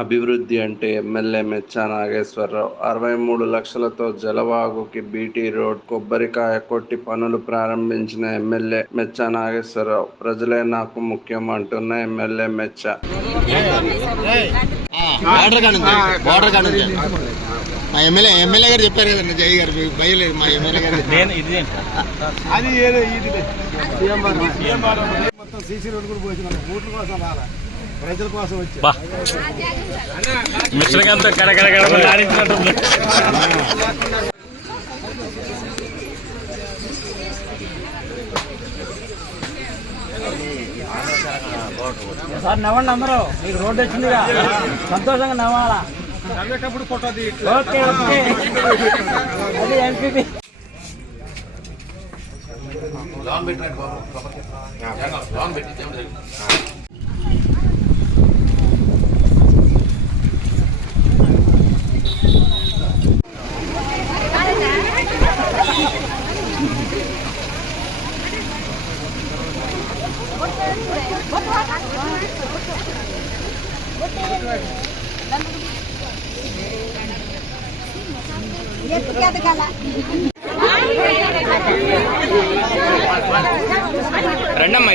అభివృద్ధి అంటే ఎమ్మెల్యే మెచ్చా నాగేశ్వరరావు. అరవై మూడు లక్షలతో జలవాగుకి బీటీ రోడ్ కొబ్బరికాయ కొట్టి పనులు ప్రారంభించిన ఎమ్మెల్యే మెచ్చా నాగేశ్వరరావు. ప్రజలే నాకు ముఖ్యం అంటున్న ఎమ్మెల్యే మెచ్చా. మా ఎమ్మెల్యే ఎమ్మెల్యే గారు చెప్పారు కదండి జై గారు మీకు భయలేదు మా ఎమ్మెల్యే గారు అది ఏదో ఇది. మొత్తం సీసీ రోడ్ కూడా ఓట్ల కోసం రాలా. ప్రజల కోసం కడకడ సార్ నవ్వండి అందరూ. మీకు రోడ్డు వచ్చిందిగా. సంతోషంగా నవ్వాలా? Okay okay. అది ఎంపీపీ రండమ్మా